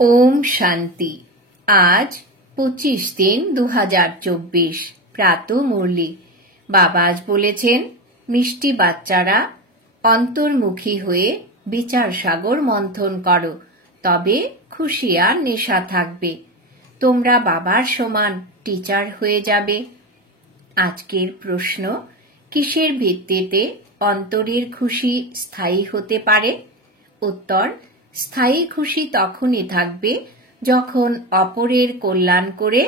ওম শান্তি। আজ 25/3/2024 প্রাত মুরলি। বাবা আজ বলেছেন, মিষ্টি বাচ্চারা, অন্তর্মুখী হয়ে বিচার সাগর মন্থন করো, তবে খুশি আর নেশা থাকবে। তোমরা বাবার সমান টিচার হয়ে যাবে। আজকের প্রশ্ন, কিসের ভিত্তিতে অন্তরের খুশি স্থায়ী হতে পারে? উত্তর, স্থায়ী খুশি তখনই থাকবে যখন অপরের কল্যাণ করে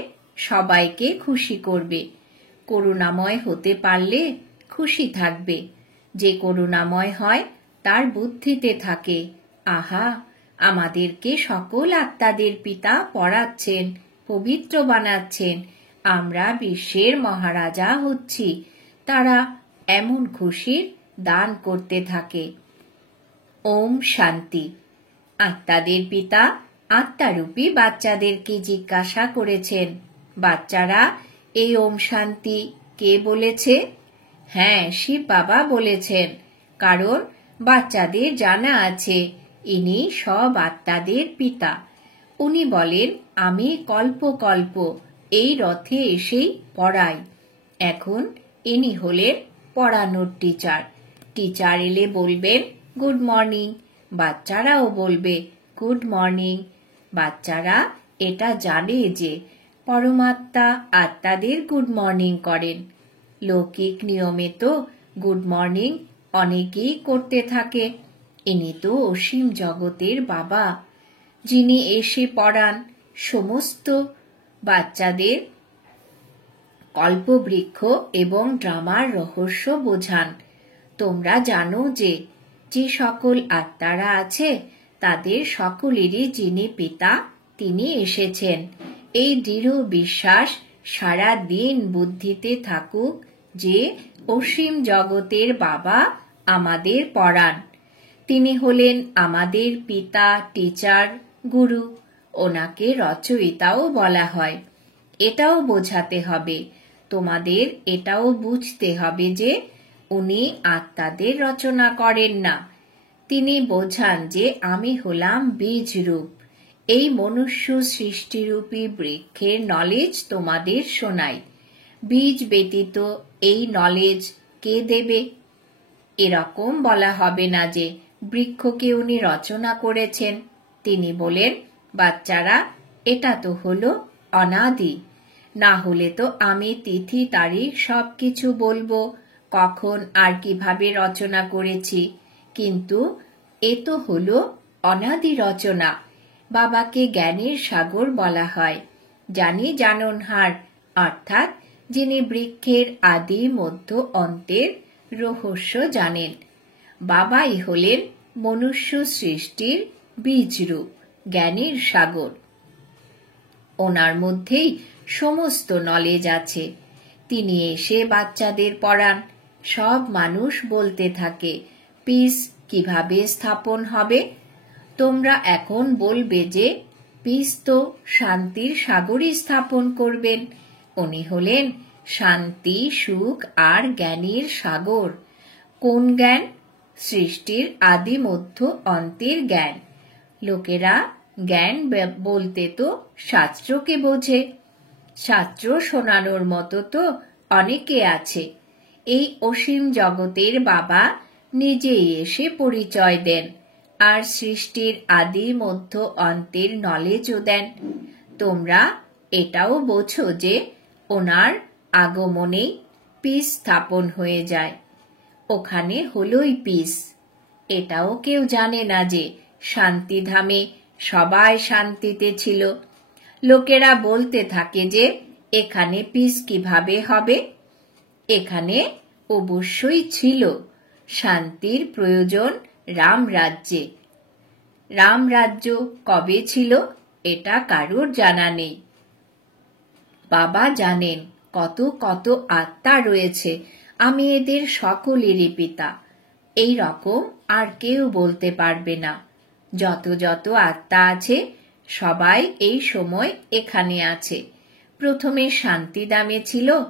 সবাইকে খুশি করবে। করুণাময় হতে পারলে খুশি থাকবে। যে করুণাময় হয় তার বুদ্ধিতে থাকে, আহা, আমাদেরকে সকল আত্মাদের পিতা পড়াচ্ছেন, পবিত্র বানাচ্ছেন, আমরা বিশ্বের মহারাজা হচ্ছি। তারা এমন খুশির দান করতে থাকে। ওম শান্তি। আত্মাদের পিতা আত্মারূপী বাচ্চাদেরকে জিজ্ঞাসা করেছেন, বাচ্চারা, এই ওম শান্তি কে বলেছে? হ্যাঁ, শিব বাবা বলেছেন, কারণ বাচ্চাদের জানা আছে ইনি সব আত্মাদের পিতা। উনি বলেন, আমি কল্প কল্প এই রথে এসেই পড়াই। এখন ইনি হলেন পড়ানোর টিচার। টিচার এলে বলবেন গুড মর্নিং, বাচ্চারাও বলবে গুড মর্নিং। বাচ্চারা এটা জানে যে পরমাত্মা আত্মাদের গুড মর্নিং করেন। লৌকিক নিয়মে তো গুড মর্নিং অনেকেই করতে থাকে। ইনি তো অসীম জগতের বাবা, যিনি এসে পড়ান সমস্ত বাচ্চাদের কল্পবৃক্ষ এবং ড্রামার রহস্য বোঝান। তোমরা জানো যে যে সকল আত্মারা আছে তাদের সকলেরই যিনি পিতা তিনি এসেছেন। এই দৃঢ় বিশ্বাস সারা দিন বুদ্ধিতে থাকুক যে অসীম জগতের বাবা আমাদের পড়ান। তিনি হলেন আমাদের পিতা, টিচার, গুরু। ওনাকে রচয়িতাও বলা হয়। এটাও বোঝাতে হবে, তোমাদের এটাও বুঝতে হবে যে উনি আত্মাদের রচনা করেন না। তিনি বোঝান যে আমি হলাম বীজ রূপ। এই মনুষ্য সৃষ্টিরূপী বৃক্ষের নলেজ তোমাদের শোনাই। বীজ ব্যতীত এই নলেজ কে দেবে? এরকম বলা হবে না যে বৃক্ষকে উনি রচনা করেছেন। তিনি বলেন, বাচ্চারা, এটা তো হলো অনাদি। না হলে তো আমি তিথি তারিখ সবকিছু বলবো, কখন আর কিভাবে রচনা করেছি। কিন্তু এ তো হলো অনাদি রচনা। বাবাকে জ্ঞানের সাগর বলা হয়। জানি জাননহার, অর্থাৎ যিনি বৃক্ষের আদি মধ্য অন্তের রহস্য জানেন। বাবাই হলেন মনুষ্য সৃষ্টির বীজরূপ, জ্ঞানের সাগর। ওনার মধ্যেই সমস্ত নলেজ আছে। তিনি এসে বাচ্চাদের পড়ান। সব মানুষ বলতে থাকে, পিস কিভাবে স্থাপন হবে? তোমরা এখন বলবে যে পিস তো শান্তির সাগরই স্থাপন করবেন। উনি হলেন শান্তি, সুখ আর জ্ঞানের সাগর। কোন জ্ঞান? সৃষ্টির আদি মধ্য অন্তের জ্ঞান। লোকেরা জ্ঞান বলতে তো শাস্ত্রকে বোঝে। শাস্ত্র শোনানোর মতো তো অনেকে আছে। এই অসীম জগতের বাবা নিজেই এসে পরিচয় দেন আর সৃষ্টির আদি মধ্য অন্তের নলেজও দেন। তোমরা এটাও বোঝো যে ওনার আগমনেই পিস স্থাপন হয়ে যায়। ওখানে হলোই পিস। এটাও কেউ জানে না যে শান্তিধামে সবাই শান্তিতে ছিল। লোকেরা বলতে থাকে যে এখানে পিস কিভাবে হবে? এখানে অবশ্যই ছিল। শান্তির প্রয়োজন রামরাজ্যে। রামরাজ্য কবে ছিল এটা কারোর জানা নেই। বাবা জানেন কত কত আত্মা রয়েছে, আমি এদের সকলেরই পিতা। এই রকম আর কেউ বলতে পারবে না। যত যত আত্মা আছে সবাই এই সময় এখানে আছে। প্রথমে শান্তিধামে ছিল,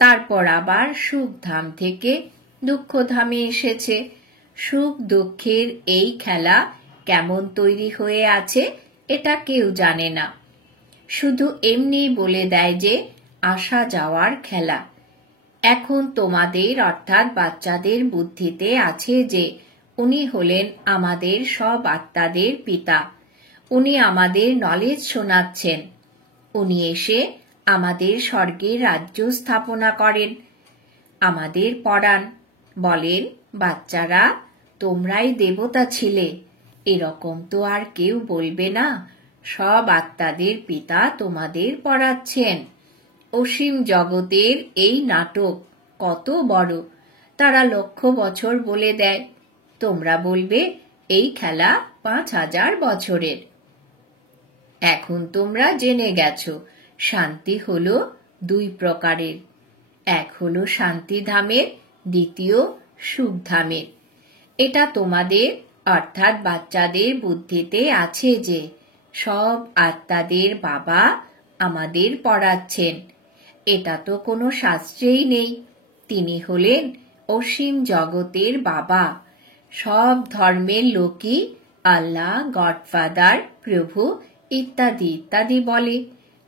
তারপর আবার সুখধাম থেকে দুঃখধামে এসেছে। সুখ দুঃখের এই খেলা কেমন তৈরি হয়ে আছে এটা কেউ জানে না, শুধু এমনি বলে দেয় যে আসা যাওয়ার খেলা। এখন তোমাদের অর্থাৎ বাচ্চাদের বুদ্ধিতে আছে যে উনি হলেন আমাদের সব আত্মাদের পিতা। উনি আমাদের নলেজ শোনাচ্ছেন। উনি এসে আমাদের স্বর্গের রাজ্য স্থাপনা করেন, আমাদের পড়ান, বলেন, বাচ্চারা তোমরাই দেবতা ছিলে। এরকম তো আর কেউ বলবে না। সব আত্মাদের পিতা তোমাদের পড়াচ্ছেন। অসীম জগতের এই নাটক কত বড়, তারা লক্ষ বছর বলে দেয়। তোমরা বলবে এই খেলা 5000 বছরের। এখন তোমরা জেনে গেছো শান্তি হলো 2 প্রকারের। এক হলো শান্তিধামের, দ্বিতীয় সুখধামের। এটা তোমাদের অর্থাৎ বাচ্চাদের বুদ্ধিতে আছে যে সব আত্মাদের বাবা আমাদের পড়াচ্ছেন। এটা তো কোনো শাস্ত্রেই নেই। তিনি হলেন অসীম জগতের বাবা। সব ধর্মের লোকই আল্লাহ, গডফাদার, প্রভু ইত্যাদি ইত্যাদি বলে।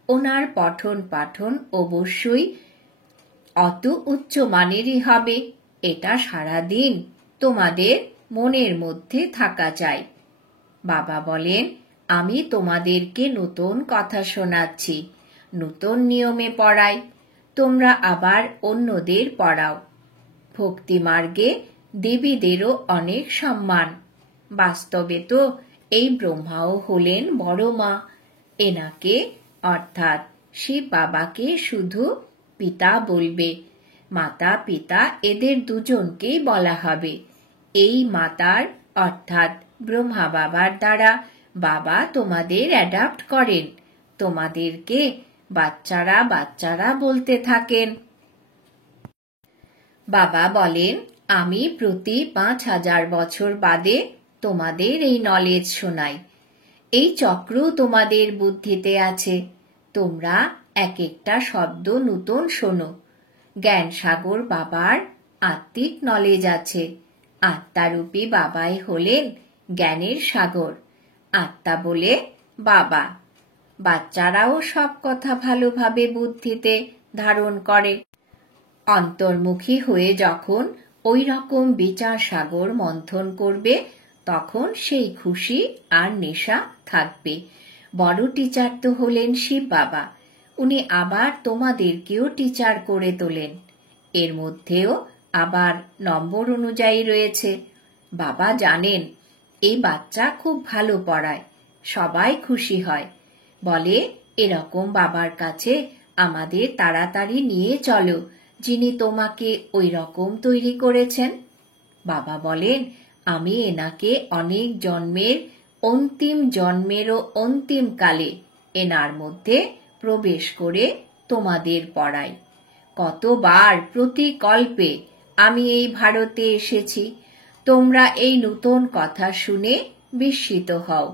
ওনার পঠন পাঠন অবশ্যই অত উচ্চ মানেরই হবে। এটা সারাদিন তোমাদের মনের মধ্যে থাকা চাই। বাবা বলেন, আমি তোমাদেরকে নতুন কথা শোনাচ্ছি, নতুন নিয়মে পড়াই, তোমরা আবার অন্যদের পড়াও। ভক্তি মার্গে দেবীদেরও অনেক সম্মান। বাস্তবে তো এই ব্রহ্মাও হলেন বড় মা। এনাকে অর্থাৎ শিব বাবাকে শুধু পিতা বলবে। মাতা পিতা এদের দুজনকেই বলা হবে। এই মাতার অর্থাৎ ব্রহ্মা বাবার দ্বারা বাবা তোমাদের অ্যাডাপ্ট করেন। তোমাদেরকে বাচ্চারা বাচ্চারা বলতে থাকেন। বাবা বলেন, আমি প্রতি 5000 বছর বাদে তোমাদের এই নলেজ শোনাই। এই চক্র তোমাদের বুদ্ধিতে আছে। তোমরা এক একটা শব্দ নতুন শোনো। জ্ঞান সাগর বাবার আত্মিক নলেজ আছে। আত্মারূপী বাবাই হলেন জ্ঞানের সাগর। আত্মা বলে বাবা। বাচ্চারাও সব কথা ভালোভাবে বুদ্ধিতে ধারণ করে। অন্তর্মুখী হয়ে যখন ওই রকম বিচার সাগর মন্থন করবে, তখন সেই খুশি আর নেশা থাকবে। বড় টিচার তো হলেন শিব বাবা। উনি আবার তোমাদেরকেও টিচার করে তোলেন। এর মধ্যেও আবার নম্বর অনুযায়ী রয়েছে। বাবা জানেন এই বাচ্চা খুব ভালো পড়ায়, সবাই খুশি হয়। বলে, এরকম বাবার কাছে আমাদের তাড়াতাড়ি নিয়ে চলো, যিনি তোমাকে ওই রকম তৈরি করেছেন। বাবা বলেন, আমি এনাকে অনেক জন্মের অন্তিম জন্মেরও অন্তিম কালে এনার মধ্যে প্রবেশ করে তোমাদের পড়াই। কতবার প্রতি কল্পে আমি এই ভারতে এসেছি। তোমরা এই নতুন কথা শুনে বিস্মিত হও।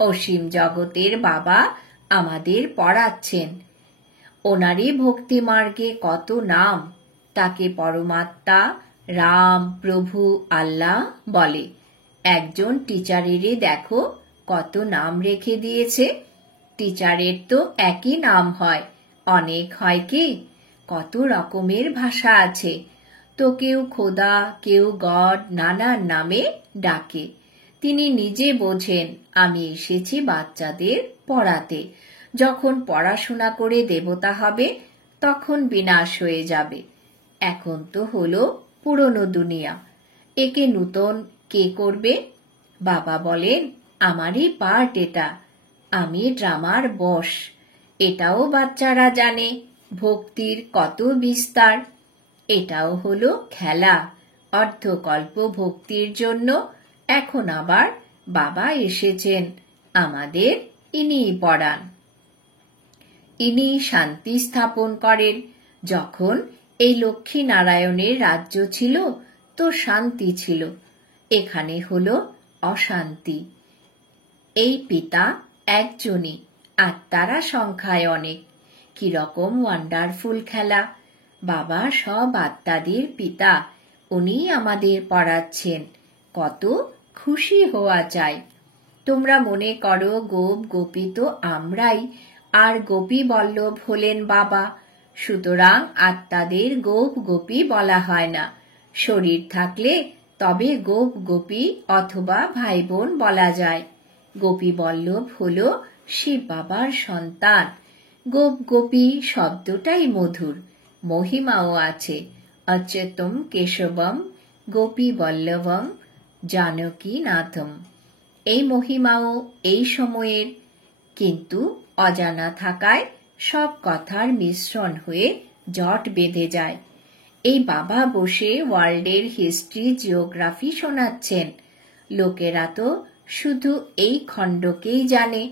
অসীম জগতের বাবা আমাদের পড়াচ্ছেন। ওনারই ভক্তি মার্গে কত নাম। তাকে পরমাত্মা, রাম, প্রভু, আল্লাহ বলে। একজন টিচারেরই দেখো কত নাম রেখে দিয়েছে। টিচারের তো একই নাম হয়, অনেক হয় কি? কত রকমের ভাষা আছে। তো কেউ খোদা, কেউ গড নানান নামে ডাকে। তিনি নিজে বোঝেন আমি এসেছি বাচ্চাদের পড়াতে। যখন পড়াশোনা করে দেবতা হবে তখন বিনাশ হয়ে যাবে। এখন তো হলো পুরনো দুনিয়া, একে নূতন কে করবে? বাবা বলেন, আমারই পার্ট এটা। আমি ড্রামার বস। এটাও বাচ্চারা জানে ভক্তির কত বিস্তার। এটাও হলো খেলা। অর্ধকল্প ভক্তির জন্য এখন আবার বাবা এসেছেন আমাদের। ইনিই পড়ান, ইনি শান্তি স্থাপন করেন। যখন এই লক্ষ্মী নারায়ণের রাজ্য ছিল তো শান্তি ছিল, এখানে হলো অশান্তি। এই পিতা একজনই, আত্মারা সংখ্যায় অনেক। কিরকম ওয়ান্ডারফুল খেলা। বাবা সব আত্মাদের পিতা, উনি আমাদের পড়াচ্ছেন। কত খুশি হওয়া চাই। তোমরা মনে করো গোপ গোপী তো আমরাই, আর গোপী বল্লভ হলেন বাবা। সুতরাং আত্মাদের গোপ গোপী বলা হয় না। শরীর থাকলে তবে গোপ গোপী অথবা ভাই বোন বলা যায়। গোপী বল্লভ হল শিব বাবার সন্তান। গোপ গোপী শব্দটাই মধুর, মহিমাও আছে। অচ্যুতম কেশবম গোপী বল্লভম জানকী নাথম। এই মহিমাও এই সময়ের, কিন্তু অজানা থাকায় সব কথার মিশ্রণ হয়ে জট বেঁধে যায়। এই বাবা বসে ওয়ার্ল্ডের হিস্ট্রি জিওগ্রাফি শোনাচ্ছেন। লোকেরা তো শুধু এই খণ্ডকেই জানে।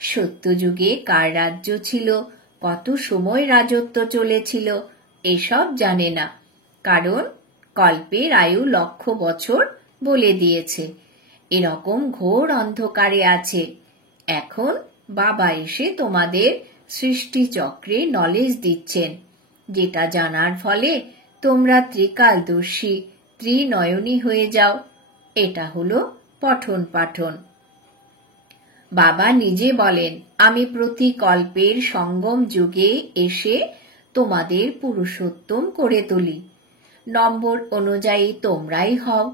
সত্যযুগে কার রাজ্য ছিল, কত সময় রাজত্ব চলেছিল, এসব জানে না। কারণ কল্পের আয়ু 1,00,000 বছর বলে দিয়েছে। এরকম ঘোর অন্ধকারে আছে। এখন বাবা এসে তোমাদের সৃষ্টিচক্রে নলেজ দিচ্ছেন, যেটা জানার ফলে তোমরা ত্রিকালদর্শী, ত্রিনয়নী হয়ে যাও। এটা হলো পঠন পাঠন। বাবা নিজে বলেন, আমি প্রতি কল্পের সঙ্গম যুগে এসে তোমাদের পুরুষোত্তম করে তুলি। নম্বর অনুযায়ী তোমরাই হও।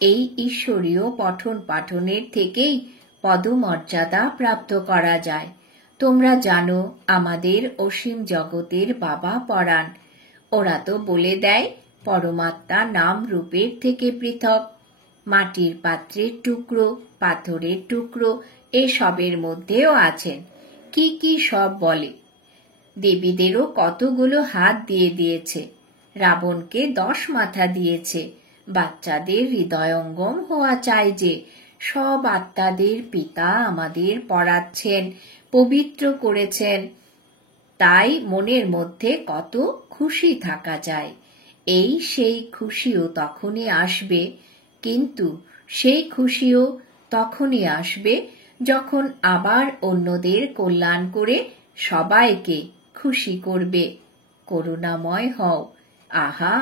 এই ঈশ্বরীয় পঠন পাঠনের থেকেই পদমর্যাদা প্রাপ্ত করা যায়। তোমরা জানো আমাদের অসীম জগতের বাবা পরাণ। ওরা তো বলে দেয় পরমাত্মা নাম রূপের থেকে পৃথক। মাটির পাত্রের টুকরো, পাথরের টুকরো, এসবের মধ্যেও আছেন। কি কি সব বলে। দেবীদেরও কতগুলো হাত দিয়ে দিয়েছে। রাবণকে 10 মাথা দিয়েছে। বাচ্চাদের হৃদয়ঙ্গম হওয়া চাই যে সব আত্মাদের পিতা আমাদের পড়াচ্ছেন, পবিত্র করেছেন। তাই মনের মধ্যে কত খুশি থাকা যায়। এই সেই খুশিও তখনই আসবে, কিন্তু সেই খুশিও তখনই আসবে যখন আবার অন্যদের কল্যাণ করে সবাইকে খুশি করবে। করুণাময় হও। আহা,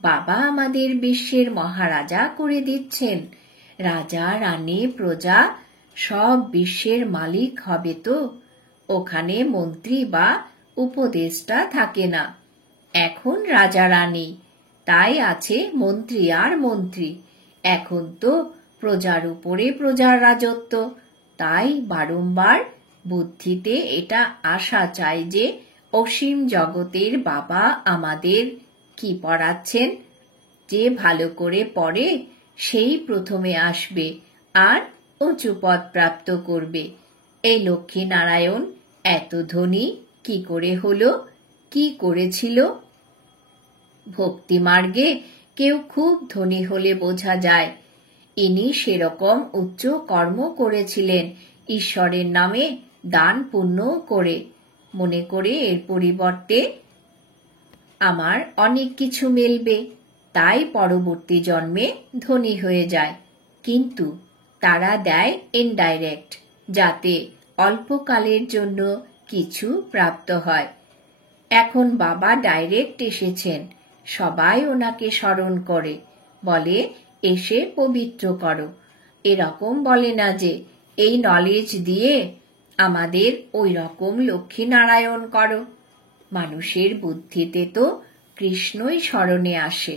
বাবা আমাদের বিশ্বের মহারাজা করে দিচ্ছেন। রাজা, রানী, প্রজা সব বিশ্বের মালিক হবে তো। ওখানে মন্ত্রী বা উপদেষ্টা থাকে না। এখন রাজা রানী, তাই আছে মন্ত্রী আর মন্ত্রী। এখন তো প্রজার উপরে প্রজার রাজত্ব। তাই বারংবার বুদ্ধিতে এটা আসা চাই যে অসীম জগতের বাবা আমাদের কি পড়াচ্ছেন। যে ভালো করে পড়ে সেই প্রথমে আসবে আর উঁচু পদ প্রাপ্ত করবে। এই লক্ষ্মীনারায়ণ এত ধনী কি করে হলো, কি করেছিল? ভক্তিমার্গে কেউ খুব ধনী হলে বোঝা যায় ইনি সেরকম উচ্চ কর্ম করেছিলেন, ঈশ্বরের নামে দান পুণ্য করে। মনে করে এর পরিবর্তে আমার অনেক কিছু মিলবে, তাই পরবর্তী জন্মে ধনী হয়ে যায়। কিন্তু তারা দেয় ইনডাইরেক্ট, যাতে অল্পকালের জন্য কিছু প্রাপ্ত হয়। এখন বাবা ডাইরেক্ট এসেছেন। সবাই ওনাকে স্মরণ করে, বলে এসে পবিত্র করো। এরকম বলে না যে এই নলেজ দিয়ে আমাদের ওই রকম লক্ষ্মীনারায়ণ করো। মানুষের বুদ্ধিতে তো কৃষ্ণই স্মরণে আসে।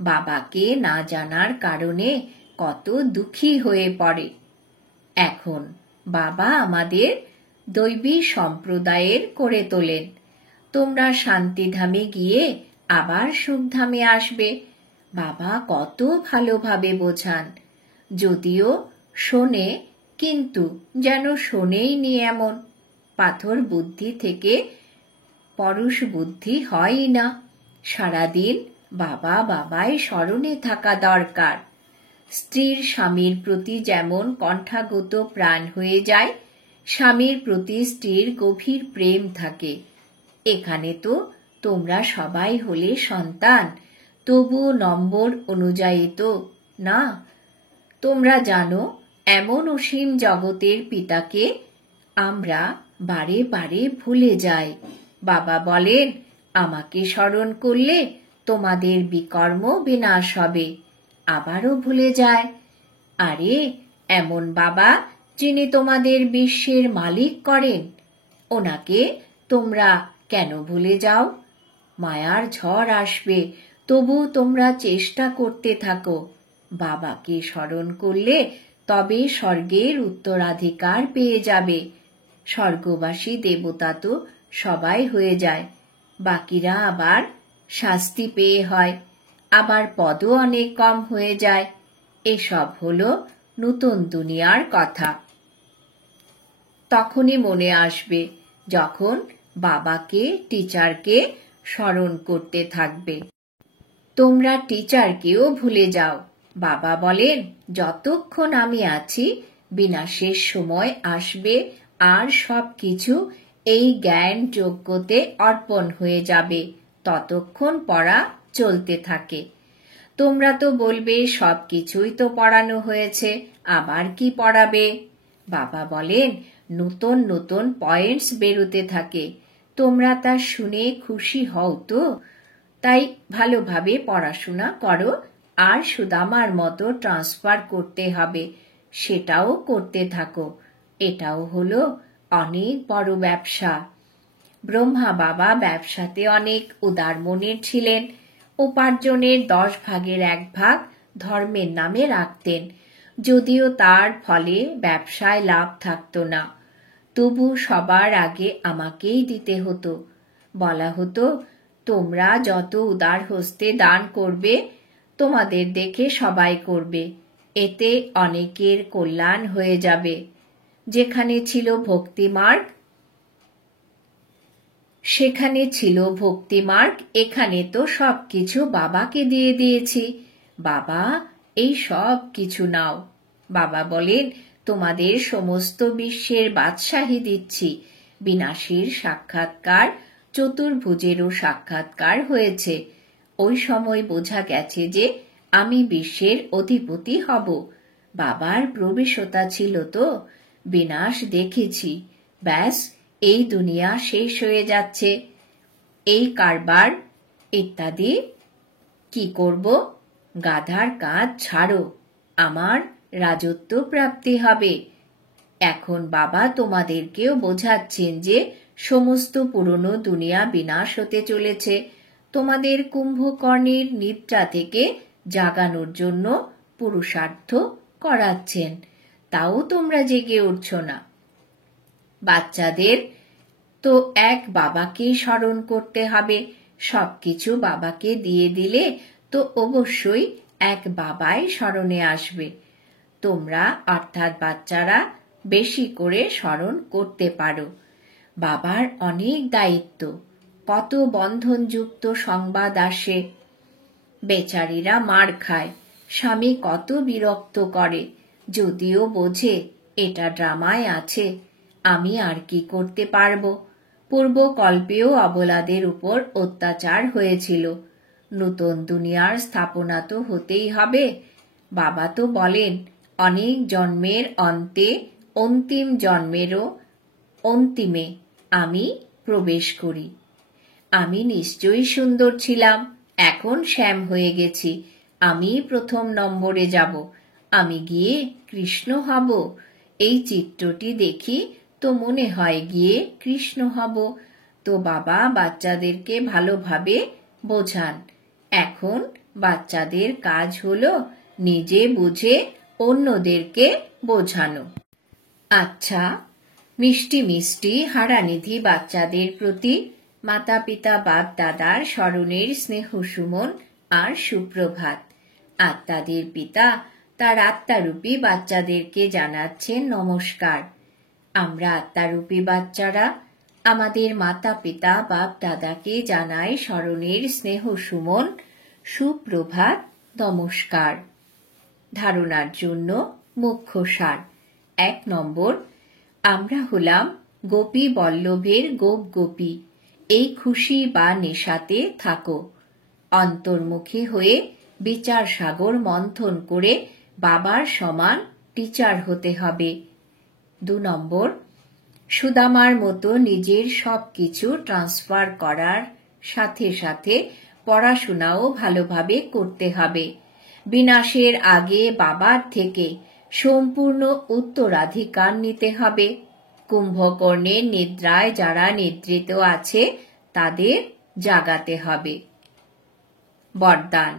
বাবাকে না জানার কারণে কত দুঃখী হয়ে পড়ে। এখন বাবা আমাদের দৈবী সম্প্রদায়ের করে তোলেন। তোমরা শান্তিধামে গিয়ে আবার সুখধামে আসবে। বাবা কত ভালোভাবে বোঝান। যদিও শোনে, কিন্তু যেন শোনেই নি এমন। পাথর বুদ্ধি থেকে পরশ বুদ্ধি হয়ই না। সারাদিন বাবা বাবাই স্মরণে থাকা দরকার। স্ত্রীর স্বামীর প্রতি যেমন কণ্ঠাগত প্রাণ হয়ে যায়, স্বামীর প্রতি স্ত্রীর গভীর প্রেম থাকে। এখানে তো তোমরা সবাই হলে সন্তান, তবু নম্বর অনুযায়ী তো না। তোমরা জানো এমন অসীম জগতের পিতাকে আমরা বারে বারে ভুলে যাই। বাবা বলেন, আমাকে স্মরণ করলে তোমাদের বিকর্ম বিনাশ হবে। আবারও ভুলে যায়। আরে এমন বাবা যিনি তোমাদের বিশ্বের মালিক করেন, ওনাকে তোমরা কেন ভুলে যাও? মায়ার ঝড় আসবে, তবু তোমরা চেষ্টা করতে থাকো। বাবাকে স্মরণ করলে তবে স্বর্গের উত্তরাধিকার পেয়ে যাবে। স্বর্গবাসী দেবতা তো সবাই হয়ে যায়, বাকিরা আবার শাস্তি পেয়ে হয়, আবার পদও অনেক কম হয়ে যায়। এসব হলো নতুন দুনিয়ার কথা। তখনই মনে আসবে যখন বাবাকে, টিচারকে স্মরণ করতে থাকবে। তোমরা টিচারকেও ভুলে যাও। বাবা বলেন, যতক্ষণ আমি আছি বিনাশের সময় আসবে আর সবকিছু এই জ্ঞান যজ্ঞতে অর্পণ হয়ে যাবে। ততক্ষণ পড়া চলতে থাকে। তোমরা তো বলবে সবকিছুই তো পড়ানো হয়েছে, আবার কি পড়াবে? বাবা বলেন, নতুন নতুন পয়েন্টস বেরোতে থাকে, তোমরা তা শুনে খুশি হও তো। তাই ভালোভাবে পড়াশোনা করো, আর সুদামার মতো ট্রান্সফার করতে হবে, সেটাও করতে থাকো। এটাও হলো অনেক বড় ব্যবসা। ব্রহ্মা বাবা ব্যবসাতে অনেক উদার মনের ছিলেন। উপার্জনের 10 ভাগের 1 ভাগ ধর্মের নামে রাখতেন, যদিও তার ফলে ব্যবসায় লাভ থাকত না। তবু সবার আগে আমাকেই দিতে হতো। বলা হতো, তোমরা যত উদার হস্তে দান করবে, তোমাদের দেখে সবাই করবে, এতে অনেকের কল্যাণ হয়ে যাবে। যেখানে ছিল ভক্তিমার্গ সেখানে ছিল ভক্তিমার্গ, এখানে তো সবকিছু বাবাকে দিয়ে দিয়েছি। বাবা, এই সব কিছু নাও। বাবা বলেন, তোমাদের সমস্ত বিশ্বের বাদশাহী দিচ্ছি। বিনাশীর সাক্ষাৎকার, চতুর্ভুজেরও সাক্ষাৎকার হয়েছে। ওই সময় বোঝা গেছে যে আমি বিশ্বের অধিপতি হব। বাবার প্রবেশতা ছিল তো, বিনাশ দেখেছি। ব্যাস, এই দুনিয়া শেষ হয়ে যাচ্ছে, এই কারবার ইত্যাদি। কি করব? গাধার কাজ ছাড়ো, আমার রাজত্ব প্রাপ্তি হবে। এখন বাবা তোমাদেরকেও বোঝাচ্ছেন যে সমস্ত পুরনো দুনিয়া বিনাশ হতে চলেছে। তোমাদের কুম্ভকর্ণের নিদ্রা থেকে জাগানোর জন্য পুরুষার্থ করাচ্ছেন, তাও তোমরা জেগে উঠছ না। বাচ্চাদের তো এক বাবাকেই স্মরণ করতে হবে। সবকিছু বাবাকে দিয়ে দিলে তো অবশ্যই এক বাবাই স্মরণে আসবে। তোমরা অর্থাৎ বাচ্চারা বেশি করে স্মরণ করতে পারো। বাবার অনেক দায়িত্ব, কত বন্ধনযুক্ত সংবাদ আসে। বেচারীরা মার খায়, স্বামী কত বিরক্ত করে, যদিও বোঝে এটা ড্রামায় আছে, আমি আর কি করতে পারবো। পূর্বকল্পেও অবলাদের উপর অত্যাচার হয়েছিল। নতুন দুনিয়ার স্থাপনা তো হতেই হবে। বাবা তো বলেন, অনেক জন্মের অন্তে অন্তিম জন্মেরও অন্তিমে আমি প্রবেশ করি। আমি নিশ্চয়ই সুন্দর ছিলাম, এখন শ্যাম হয়ে গেছি, আমি প্রথম নম্বরে যাব, আমি গিয়ে কৃষ্ণ হব। এই চিত্রটি দেখি তো মনে হয় গিয়ে কৃষ্ণ হব। তো বাবা বাচ্চাদেরকে ভালোভাবে বোঝান। এখন বাচ্চাদের কাজ হলো নিজে বুঝে অন্যদেরকে বোঝানো। আচ্ছা, মিষ্টি মিষ্টি হারানিধি বাচ্চাদের প্রতি মাতা পিতা বাপ দাদার স্মরণের স্নেহ সুমন আর সুপ্রভাত। আত্মাদের পিতা তার আত্মারূপী বাচ্চাদেরকে জানাচ্ছেন নমস্কার। আমরা আত্মারূপী বাচ্চারা আমাদের মাতা পিতা বাপ দাদাকে জানাই স্মরণের স্নেহ সুমন, সুপ্রভাত, নমস্কার। ধারণার জন্য মুখ্য সার। 1 নম্বর, আমরা হলাম গোপী বল্লভের গোপ গোপী। এই খুশি বা নেশাতে থাকো। অন্তর্মুখী হয়ে বিচার সাগর মন্থন করে বাবার সমান টিচার হতে হবে। 2 নম্বর, সুদামার মতো নিজের সবকিছু ট্রান্সফার করার সাথে সাথে পড়াশোনাও ভালোভাবে করতে হবে। বিনাশের আগে বাবার থেকে সম্পূর্ণ উত্তরাধিকার নিতে হবে। কুম্ভকর্ণের নিদ্রায় যারা নিদ্রিত আছে তাদের জাগাতে হবে। বরদান।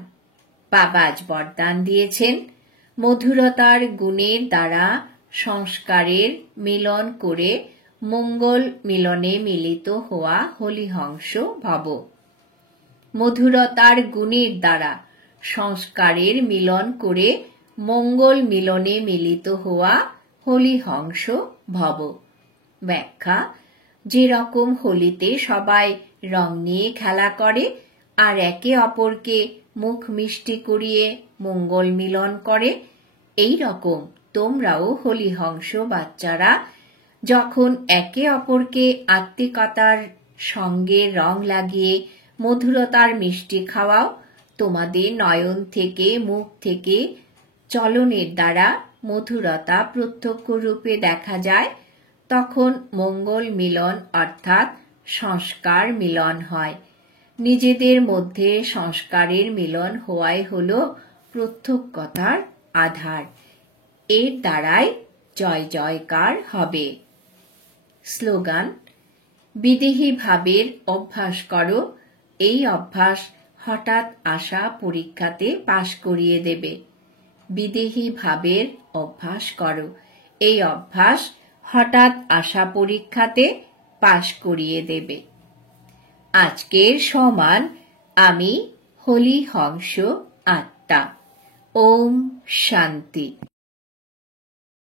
বাবা আজ বরদান দিয়েছেন, মধুরতার গুণের দ্বারা সংস্কারের মিলন করে মঙ্গল মিলনে মিলিত হওয়া হলিহংস ভব। মধুরতার গুণের দ্বারা সংস্কারের মিলন করে মঙ্গল মিলনে মিলিত হওয়া হলিহংস ভব। ব্যাখ্যা। যেরকম হোলিতে সবাই রং নিয়ে খেলা করে আর একে অপরকে মুখ মিষ্টি করিয়ে মঙ্গল মিলন করে, এই রকম তোমরাও হলিহংস বাচ্চারা যখন একে অপরকে আত্মিকতার সঙ্গে রং লাগিয়ে মধুরতার মিষ্টি খাওয়াও, তোমাদের নয়ন থেকে মুখ থেকে চলনের দ্বারা মধুরতা প্রত্যক্ষ রূপে দেখা যায়, তখন মঙ্গল মিলন অর্থাৎ সংস্কার মিলন হয়। নিজেদের মধ্যে সংস্কারের মিলন হওয়াই হল প্রত্যক্ষতার আধার। এর দ্বারাই জয় জয়কার হবে। স্লোগান। বিদেহী ভাবের অভ্যাস করো। এই অভ্যাস হঠাৎ আসা পরীক্ষাতে পাশ করিয়ে দেবে। বিদেহী ভাবের অভ্যাস করো। এই অভ্যাস হঠাৎ আসা পরীক্ষাতে পাশ করিয়ে দেবে। আজকের সমান আমি হলিহংস আত্মা। ওম শান্তি।